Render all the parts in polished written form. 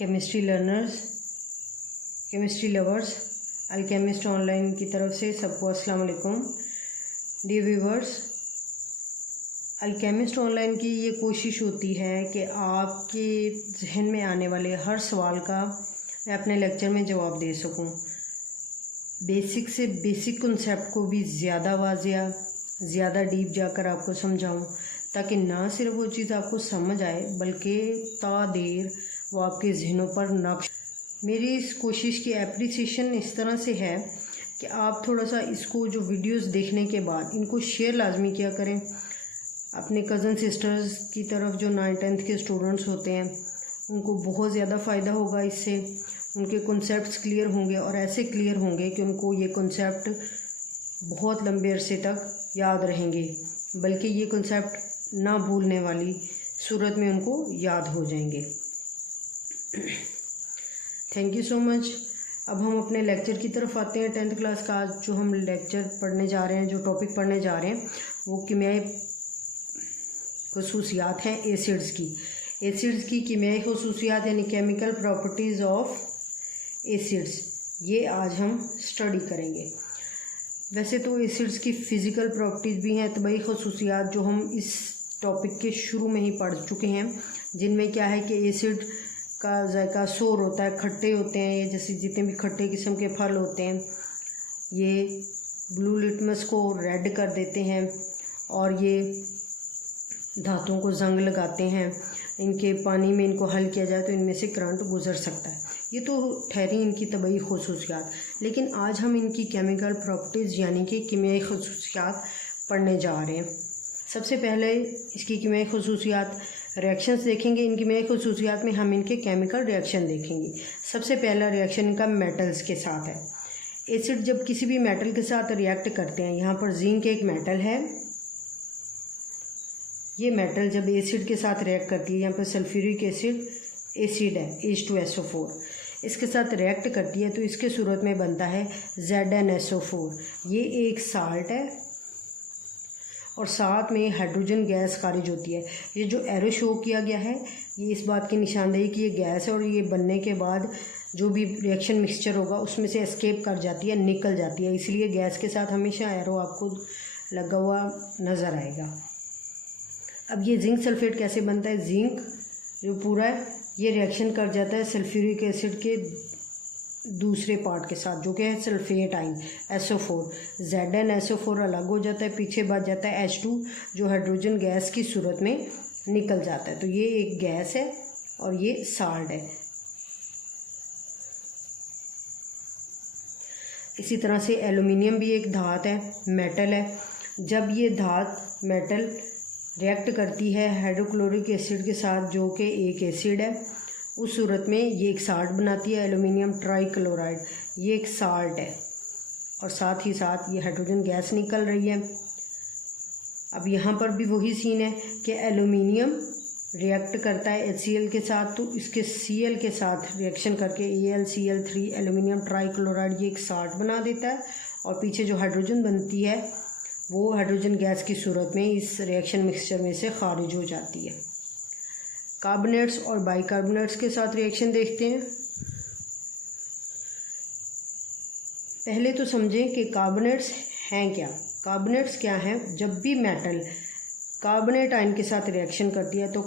Chemistry learners, chemistry lovers, alchemist online की तरफ से सबको अस्सलाम वालेकुम। डियर व्यूवर्स, अल्केमिस्ट ऑनलाइन की ये कोशिश होती है कि आपके जहन में आने वाले हर सवाल का मैं अपने लेक्चर में जवाब दे सकूं। बेसिक से बेसिक कॉन्सेप्ट को भी ज़्यादा वाज़िया, ज़्यादा डीप जाकर आपको समझाऊं, ताकि ना सिर्फ वो चीज़ आपको समझ आए बल्कि ता देर वो आपके जहनों पर नक्श। मेरी इस कोशिश की एप्रिसिएशन इस तरह से है कि आप थोड़ा सा इसको जो वीडियोस देखने के बाद इनको शेयर लाजमी किया करें अपने कज़न सिस्टर्स की तरफ। जो 9th-10th के स्टूडेंट्स होते हैं उनको बहुत ज़्यादा फ़ायदा होगा इससे। उनके कॉन्सेप्ट्स क्लियर होंगे और ऐसे क्लियर होंगे कि उनको ये कॉन्सेप्ट बहुत लंबे अरसे तक याद रहेंगे, बल्कि ये कॉन्सेप्ट ना भूलने वाली सूरत में उनको याद हो जाएंगे। Thank you so much. अब हम अपने लेक्चर की तरफ आते हैं। 10th क्लास का आज जो हम लेक्चर पढ़ने जा रहे हैं, जो टॉपिक पढ़ने जा रहे हैं, वो कीमियाई खसूसियात हैं एसिड्स की। एसिड्स की कीमियाई खसूसियात यानी केमिकल प्रॉपर्टीज़ ऑफ एसिड्स, ये आज हम स्टडी करेंगे। वैसे तो एसिड्स की फ़िज़िकल प्रॉपर्टीज़ भी हैं, तबई खसूसियात जो हम इस टॉपिक के शुरू में ही पढ़ चुके हैं, जिनमें क्या है कि एसिड का जायका सोर होता है, खट्टे होते हैं ये, जैसे जितने भी खट्टे किस्म के फल होते हैं ये ब्लू लिटमस को रेड कर देते हैं और ये धातुओं को जंग लगाते हैं। इनके पानी में इनको हल किया जाए तो इनमें से करंट गुजर सकता है। ये तो ठहरी इनकी तबई खसूसियात, लेकिन आज हम इनकी केमिकल प्रॉपर्टीज़ यानी कि कीमियाई खसूसियात पढ़ने जा रहे हैं। सबसे पहले इसकी कीमियाई खसूसियात रिएक्शंस देखेंगे। इनकी कीमियाई खसूसियात में हम इनके केमिकल रिएक्शन देखेंगे। सबसे पहला रिएक्शन इनका मेटल्स के साथ है। एसिड जब किसी भी मेटल के साथ रिएक्ट करते हैं, यहाँ पर जिंक एक मेटल है, ये मेटल जब एसिड के साथ रिएक्ट करती है, यहाँ पर सल्फ्यूरिक एसिड है H2SO4, इसके साथ रिएक्ट करती है तो इसके सूरत में बनता है ZnSO4। ये एक साल्ट है और साथ में हाइड्रोजन गैस खारिज होती है। ये जो एरो शो किया गया है ये इस बात की निशानदेही कि ये गैस है और ये बनने के बाद जो भी रिएक्शन मिक्सचर होगा उसमें से एस्केप कर जाती है, निकल जाती है, इसलिए गैस के साथ हमेशा एरो आपको लगा हुआ नज़र आएगा। अब ये जिंक सल्फेट कैसे बनता है? जिंक जो पूरा है ये रिएक्शन कर जाता है सल्फ्यूरिक एसिड के दूसरे पार्ट के साथ, जो कि है सल्फेट आइन SO4। ZnSO4 अलग हो जाता है, पीछे बच जाता है H2 जो हाइड्रोजन गैस की सूरत में निकल जाता है। तो ये एक गैस है और ये साल्ट है। इसी तरह से एल्युमिनियम भी एक धात है, मेटल है। जब ये धात मेटल रिएक्ट करती है हाइड्रोक्लोरिक एसिड के साथ, जो कि एक एसिड है, उस सूरत में ये एक साल्ट बनाती है, एल्युमिनियम ट्राइक्लोराइड। ये एक साल्ट है और साथ ही साथ ये हाइड्रोजन गैस निकल रही है। अब यहाँ पर भी वही सीन है कि एल्युमिनियम रिएक्ट करता है HCl के साथ, तो इसके Cl के साथ रिएक्शन करके AlCl3 एल्युमिनियम ट्राइक्लोराइड ये एक साल्ट बना देता है और पीछे जो हाइड्रोजन बनती है वो हाइड्रोजन गैस की सूरत में इस रिएक्शन मिक्सचर में से खारिज हो जाती है। कार्बोनेट्स और बाइकार्बोनेट्स के साथ रिएक्शन देखते हैं। पहले तो समझें कि कार्बोनेट्स हैं क्या। कार्बोनेट्स क्या हैं? जब भी मेटल कार्बोनेट आयन के साथ रिएक्शन करती है तो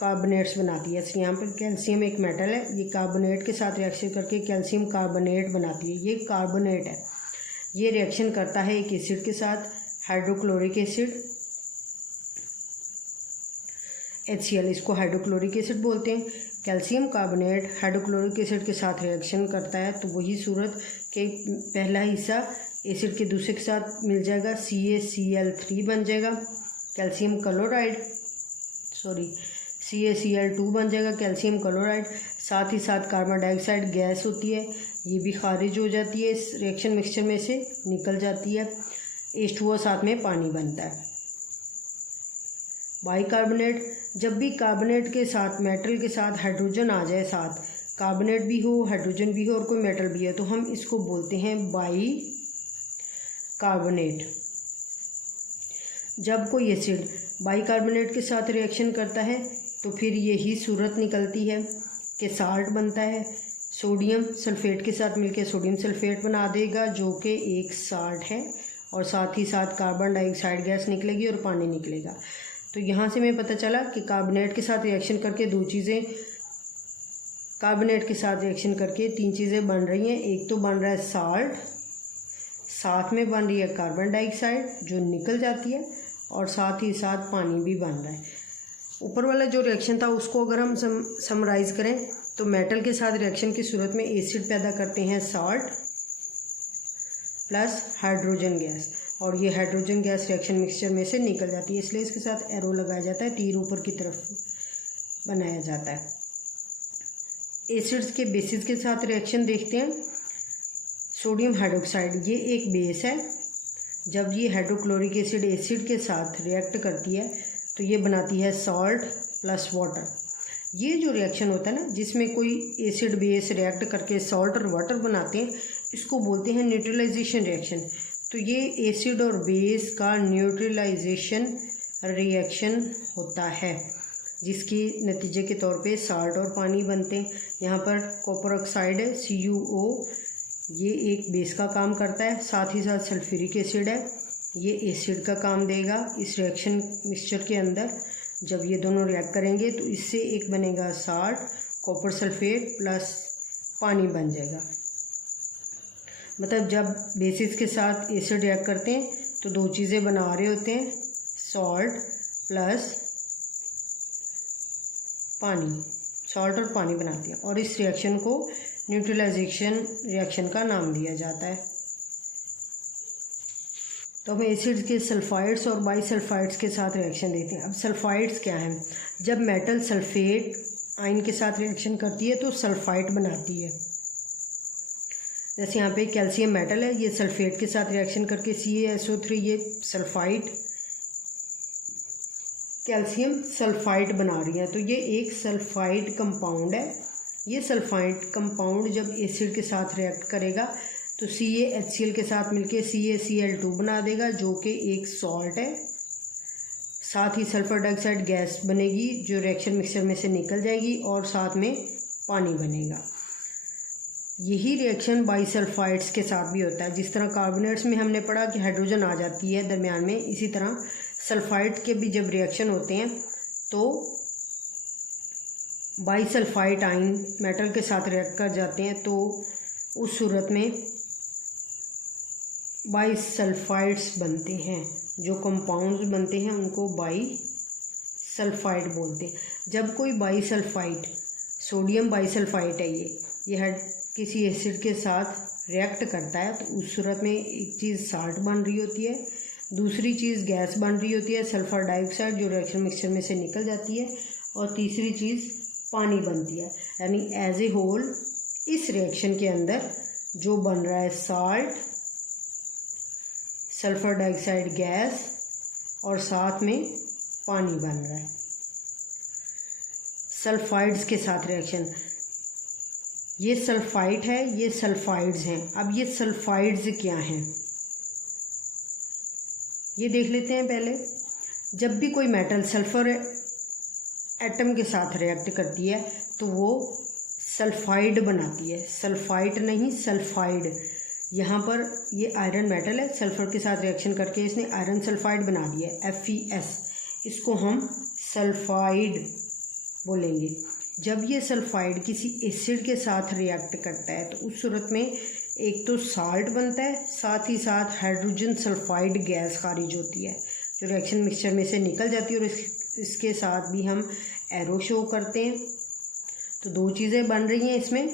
कार्बोनेट्स बनाती है। यहाँ पर कैल्शियम एक मेटल है, ये कार्बोनेट के साथ रिएक्शन करके कैल्शियम कार्बोनेट बनाती है। ये कार्बोनेट है, ये रिएक्शन करता है एक एसिड के साथ, हाइड्रोक्लोरिक एसिड HCl, इसको हाइड्रोक्लोरिक एसिड बोलते हैं। कैल्शियम कार्बोनेट हाइड्रोक्लोरिक एसिड के साथ रिएक्शन करता है तो वही सूरत के पहला हिस्सा एसिड के दूसरे के साथ मिल जाएगा, CaCl3 बन जाएगा। कैल्शियम क्लोराइड CaCl2 बन जाएगा, कैल्शियम क्लोराइड। साथ ही साथ कार्बन डाइऑक्साइड गैस होती है, ये भी खारिज हो जाती है, इस रिएक्शन मिक्सचर में से निकल जाती है। H2O साथ में पानी बनता है। बाइकार्बोनेट, जब भी कार्बोनेट के साथ मेटल के साथ हाइड्रोजन आ जाए, साथ कार्बोनेट भी हो, हाइड्रोजन भी हो और कोई मेटल भी है, तो हम इसको बोलते हैं बाई कार्बोनेट। जब कोई एसिड बाइकार्बोनेट के साथ रिएक्शन करता है तो फिर यही सूरत निकलती है के साल्ट बनता है, सोडियम सल्फेट के साथ मिलकर सोडियम सल्फेट बना देगा जो कि एक साल्ट है, और साथ ही साथ कार्बन डाइऑक्साइड गैस निकलेगी और पानी निकलेगा। तो यहाँ से हमें पता चला कि कार्बोनेट के साथ रिएक्शन करके कार्बोनेट के साथ रिएक्शन करके 3 चीज़ें बन रही हैं। एक तो बन रहा है साल्ट, साथ में बन रही है कार्बन डाइऑक्साइड जो निकल जाती है, और साथ ही साथ पानी भी बन रहा है। ऊपर वाला जो रिएक्शन था उसको अगर हम समराइज़ करें तो मेटल के साथ रिएक्शन की सूरत में एसिड पैदा करते हैं साल्ट प्लस हाइड्रोजन गैस, और ये हाइड्रोजन गैस रिएक्शन मिक्सचर में से निकल जाती है, इसलिए इसके साथ एरो लगाया जाता है, तीर ऊपर की तरफ बनाया जाता है। एसिड्स के बेसिस के साथ रिएक्शन देखते हैं। सोडियम हाइड्रोक्साइड ये एक बेस है, जब ये हाइड्रोक्लोरिक एसिड के साथ रिएक्ट करती है तो ये बनाती है सॉल्ट प्लस वाटर। ये जो रिएक्शन होता है ना, जिसमें कोई एसिड बेस रिएक्ट करके सॉल्ट और वाटर बनाते हैं, इसको बोलते हैं न्यूट्रलाइजेशन रिएक्शन। तो ये एसिड और बेस का न्यूट्रलाइजेशन रिएक्शन होता है, जिसके नतीजे के तौर पे साल्ट और पानी बनते हैं। यहाँ पर कॉपर ऑक्साइड है CuO, ये एक बेस का काम करता है, साथ ही साथ सल्फ्यूरिक एसिड है, ये एसिड का काम देगा इस रिएक्शन मिक्सचर के अंदर। जब ये दोनों रिएक्ट करेंगे तो इससे एक बनेगा साल्ट, कॉपर सल्फेट प्लस पानी बन जाएगा। मतलब जब बेसिस के साथ एसिड रिएक्ट करते हैं तो 2 चीज़ें बना रहे होते हैं, सॉल्ट प्लस पानी, सॉल्ट और पानी बनाती है, और इस रिएक्शन को न्यूट्रलाइजेशन रिएक्शन का नाम दिया जाता है। तो हम एसिड्स के सल्फाइड्स और बाईसल्फाइड्स के साथ रिएक्शन देखते हैं। अब सल्फाइड्स क्या हैं? जब मेटल सल्फेट आयन के साथ रिएक्शन करती है तो सल्फाइड बनाती है। जैसे यहाँ पे कैल्शियम मेटल है, ये सल्फेट के साथ रिएक्शन करके CaSO3 ये सल्फाइड कैल्शियम सल्फाइड बना रही है, तो ये एक सल्फाइड कंपाउंड है। ये सल्फाइड कंपाउंड जब एसिड के साथ रिएक्ट करेगा तो CaHCl के साथ मिलके CaCl2 बना देगा जो कि एक सॉल्ट है। साथ ही सल्फर डाइऑक्साइड गैस बनेगी जो रिएक्शन मिक्सचर में से निकल जाएगी, और साथ में पानी बनेगा। यही रिएक्शन बाईसल्फाइड्स के साथ भी होता है। जिस तरह कार्बोनेट्स में हमने पढ़ा कि हाइड्रोजन आ जाती है दरमियान में, इसी तरह सल्फाइड के भी जब रिएक्शन होते हैं तो बाईसल्फाइड आयन मेटल के साथ रिएक्ट कर जाते हैं, तो उस सूरत में बाईसल्फाइड्स बनते हैं। जो कंपाउंड्स बनते हैं उनको बाईसल्फाइड बोलते हैं। जब कोई बाईसल्फाइड, सोडियम बाईसल्फाइड है, ये किसी एसिड के साथ रिएक्ट करता है तो उस सूरत में एक चीज़ साल्ट बन रही होती है, दूसरी चीज़ गैस बन रही होती है सल्फर डाइऑक्साइड जो रिएक्शन मिक्सचर में से निकल जाती है, और तीसरी चीज़ पानी बनती है। यानी एज ए होल इस रिएक्शन के अंदर जो बन रहा है साल्ट, सल्फर डाइऑक्साइड गैस और साथ में पानी बन रहा है। सल्फाइड्स के साथ रिएक्शन, ये सल्फाइड है, ये सल्फाइड्स हैं। अब ये सल्फाइड्स क्या हैं ये देख लेते हैं पहले। जब भी कोई मेटल सल्फर एटम के साथ रिएक्ट करती है तो वो सल्फाइड बनाती है, सल्फाइड नहीं सल्फाइड। यहाँ पर ये आयरन मेटल है, सल्फर के साथ रिएक्शन करके इसने आयरन सल्फाइड बना दिया है FeS, इसको हम सल्फाइड बोलेंगे। जब ये सल्फाइड किसी एसिड के साथ रिएक्ट करता है तो उस सूरत में एक तो साल्ट बनता है, साथ ही साथ हाइड्रोजन सल्फाइड गैस खारिज होती है जो रिएक्शन मिक्सचर में से निकल जाती है, और इसके साथ भी हम एरो शो करते हैं। तो 2 चीज़ें बन रही हैं इसमें,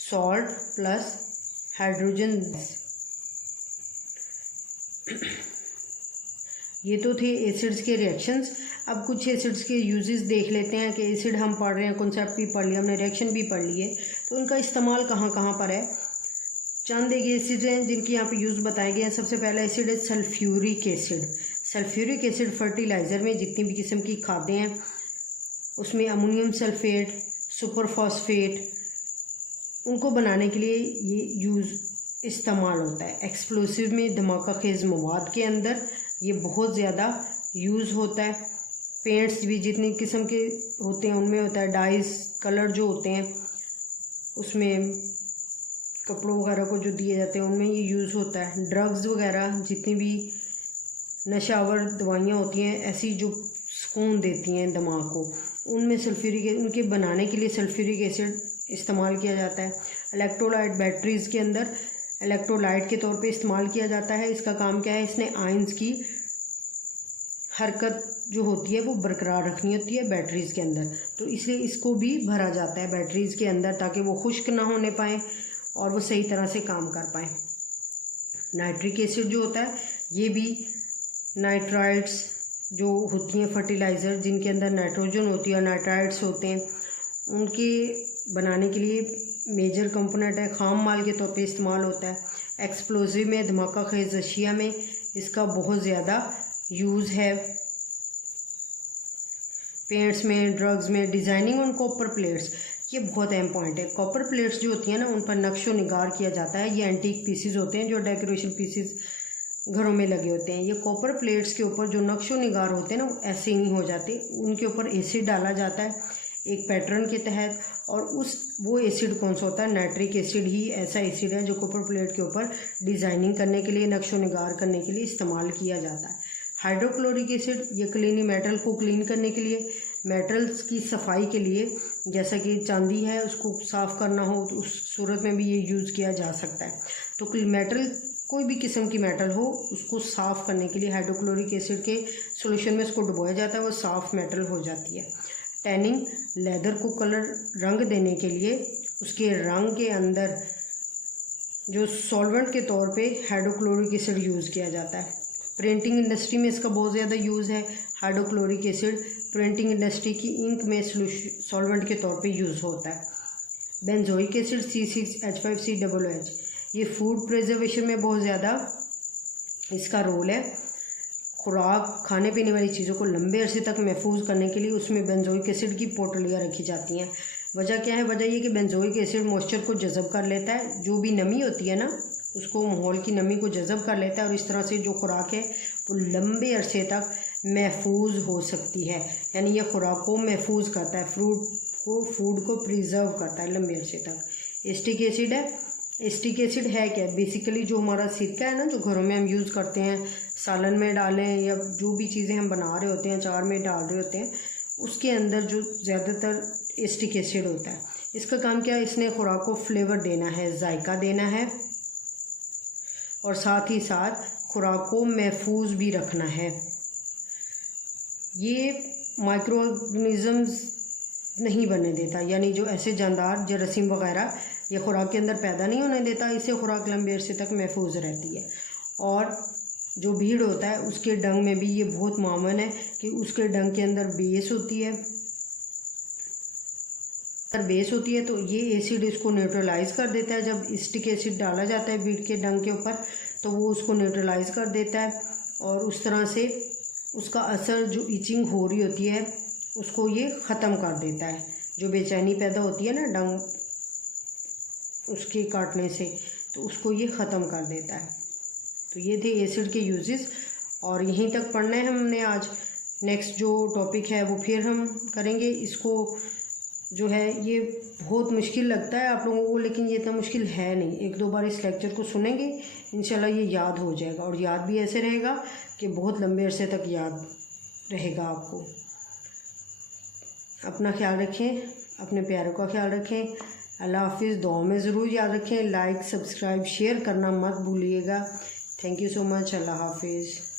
सॉल्ट प्लस हाइड्रोजन। ये तो थे एसिड्स के रिएक्शंस। अब कुछ एसिड्स के यूजेस देख लेते हैं कि एसिड हम पढ़ रहे हैं, कॉन्सेप्ट भी पढ़ लिया हमने, रिएक्शन भी पढ़ लिए, तो उनका इस्तेमाल कहाँ कहाँ पर है। चंद एक एसिड हैं जिनके यहाँ पे यूज़ बताए गए हैं। सबसे पहला एसिड है sulphuric acid. Sulphuric acid fertiliser में जितनी भी किस्म की खादें हैं उसमें अमोनियम सल्फेट, सुपर फॉस्फेट, उनको बनाने के लिए ये इस्तेमाल होता है। एक्सप्लोसिव में, धमाका खेज मवाद के अंदर ये बहुत ज़्यादा यूज़ होता है। पेंट्स भी जितनी किस्म के होते हैं उनमें होता है, डाइज कलर जो होते हैं उसमें कपड़ों वगैरह को जो दिए जाते हैं उनमें ये यूज़ होता है। ड्रग्स वगैरह जितनी भी नशावर दवाइयाँ होती हैं ऐसी जो सुकून देती हैं दिमाग को, उनमें उनके बनाने के लिए सल्फ्यूरिक एसिड इस्तेमाल किया जाता है। इलेक्ट्रोलाइट बैटरीज़ के अंदर इलेक्ट्रोलाइट के तौर पे इस्तेमाल किया जाता है। इसका काम क्या है, इसने आयंस की हरकत जो होती है वो बरकरार रखनी होती है बैटरीज़ के अंदर, तो इसलिए इसको भी भरा जाता है बैटरीज़ के अंदर ताकि वो खुश्क ना होने पाएँ और वो सही तरह से काम कर पाएँ। नाइट्रिक एसिड जो होता है ये भी नाइट्राइट्स जो होती हैं फर्टिलाइज़र जिनके अंदर नाइट्रोजन होती है और नाइट्राइट्स होते हैं उनके बनाने के लिए मेजर कंपोनेंट है, खाम माल के तौर पे इस्तेमाल होता है। एक्सप्लोजिव में, धमाका खेज अशिया में इसका बहुत ज़्यादा यूज़ है। पेंट्स में, ड्रग्स में, डिज़ाइनिंग ऑन कॉपर प्लेट्स, ये बहुत अहम पॉइंट है। कॉपर प्लेट्स जो होती हैं ना उन पर नक्शो निगार किया जाता है। ये एंटीक पीसीज होते हैं जो डेकोरेशन पीसीज घरों में लगे होते हैं। ये कॉपर प्लेट्स के ऊपर जो नक्शो निगार होते हैं ना ऐसे ही नहीं हो जाते, उनके ऊपर एसिड डाला जाता है एक पैटर्न के तहत, और वो एसिड कौन सा होता है, नाइट्रिक एसिड ही ऐसा एसिड है जो कॉपर प्लेट के ऊपर डिज़ाइनिंग करने के लिए, नक्शो निगार करने के लिए इस्तेमाल किया जाता है। हाइड्रोक्लोरिक एसिड, ये क्लीनिंग मेटल को क्लीन करने के लिए, मेटल्स की सफाई के लिए, जैसा कि चांदी है उसको साफ़ करना हो तो उस सूरत में भी ये यूज़ किया जा सकता है। तो मेटल, कोई भी किस्म की मेटल हो उसको साफ़ करने के लिए हाइड्रोक्लोरिक एसिड के सॉल्यूशन में उसको डुबोया जाता है, वो साफ़ मेटल हो जाती है। टैनिंग, लेदर को कलर रंग देने के लिए उसके रंग के अंदर जो सॉल्वेंट के तौर पे हाइड्रोक्लोरिक एसिड यूज़ किया जाता है। प्रिंटिंग इंडस्ट्री में इसका बहुत ज़्यादा यूज़ है। हाइड्रोक्लोरिक एसिड प्रिंटिंग इंडस्ट्री की इंक में सॉल्वेंट के तौर पे यूज़ होता है। बेंजोइक एसिड C6H5COOH, ये फूड प्रिजर्वेशन में बहुत ज़्यादा इसका रोल है। खुराक, खाने पीने वाली चीज़ों को लंबे अरसे तक महफूज करने के लिए उसमें बेंजोइक एसिड की पोटलियाँ रखी जाती हैं। वजह क्या है, वजह ये कि बेंजोइक एसिड मॉइस्चर को जज़ब कर लेता है, जो भी नमी होती है ना उसको, माहौल की नमी को जज़ब कर लेता है और इस तरह से जो खुराक है वो लंबे अरसे तक महफूज हो सकती है। यानी यह खुराक को महफूज करता है, फूड को प्रिजर्व करता है लंबे अरसे तक। एस्टिक एसिड है, एस्टिक एसिड है क्या, बेसिकली जो हमारा सिरका है ना जो घरों में हम यूज़ करते हैं, सालन में डालें या जो भी चीज़ें हम बना रहे होते हैं, अचार में डाल रहे होते हैं, उसके अंदर जो ज़्यादातर एस्टिक एसिड होता है। इसका काम क्या है, इसने खुराक को फ्लेवर देना है, जायका देना है और साथ ही साथ खुराक को महफूज भी रखना है। ये माइक्रो ऑर्गेनिज़म्स नहीं बनने देता, यानी जो ऐसे जानदार जरासीम वगैरह ये खुराक के अंदर पैदा नहीं होने देता, इससे खुराक लंबे अरसे तक महफूज रहती है। और जो भीड़ होता है उसके डंग में भी ये बहुत मामून है कि उसके डंग के अंदर बेस होती है, तो ये एसिड इसको न्यूट्रलाइज कर देता है। जब एस्टिक एसिड डाला जाता है भीड़ के डंग के ऊपर तो वो उसको न्यूट्रलाइज कर देता है और उस तरह से उसका असर, जो ईचिंग हो रही होती है उसको ये ख़त्म कर देता है। जो बेचैनी पैदा होती है ना डंग उसके काटने से, तो उसको ये ख़त्म कर देता है। तो ये थे एसिड के यूजेस और यहीं तक पढ़ना है हमने आज। नेक्स्ट जो टॉपिक है वो फिर हम करेंगे। इसको जो है ये बहुत मुश्किल लगता है आप लोगों को, लेकिन ये इतना मुश्किल है नहीं। एक दो बार इस लेक्चर को सुनेंगे इंशाल्लाह ये याद हो जाएगा, और याद भी ऐसे रहेगा कि बहुत लंबे अरसे तक याद रहेगा आपको। अपना ख्याल रखें, अपने प्यारों का ख्याल रखें। अल्लाह हाफिज़। दुआ में ज़रूर याद रखें। लाइक, सब्सक्राइब, शेयर करना मत भूलिएगा। Thank you so much. अल्लाह हाफिज़।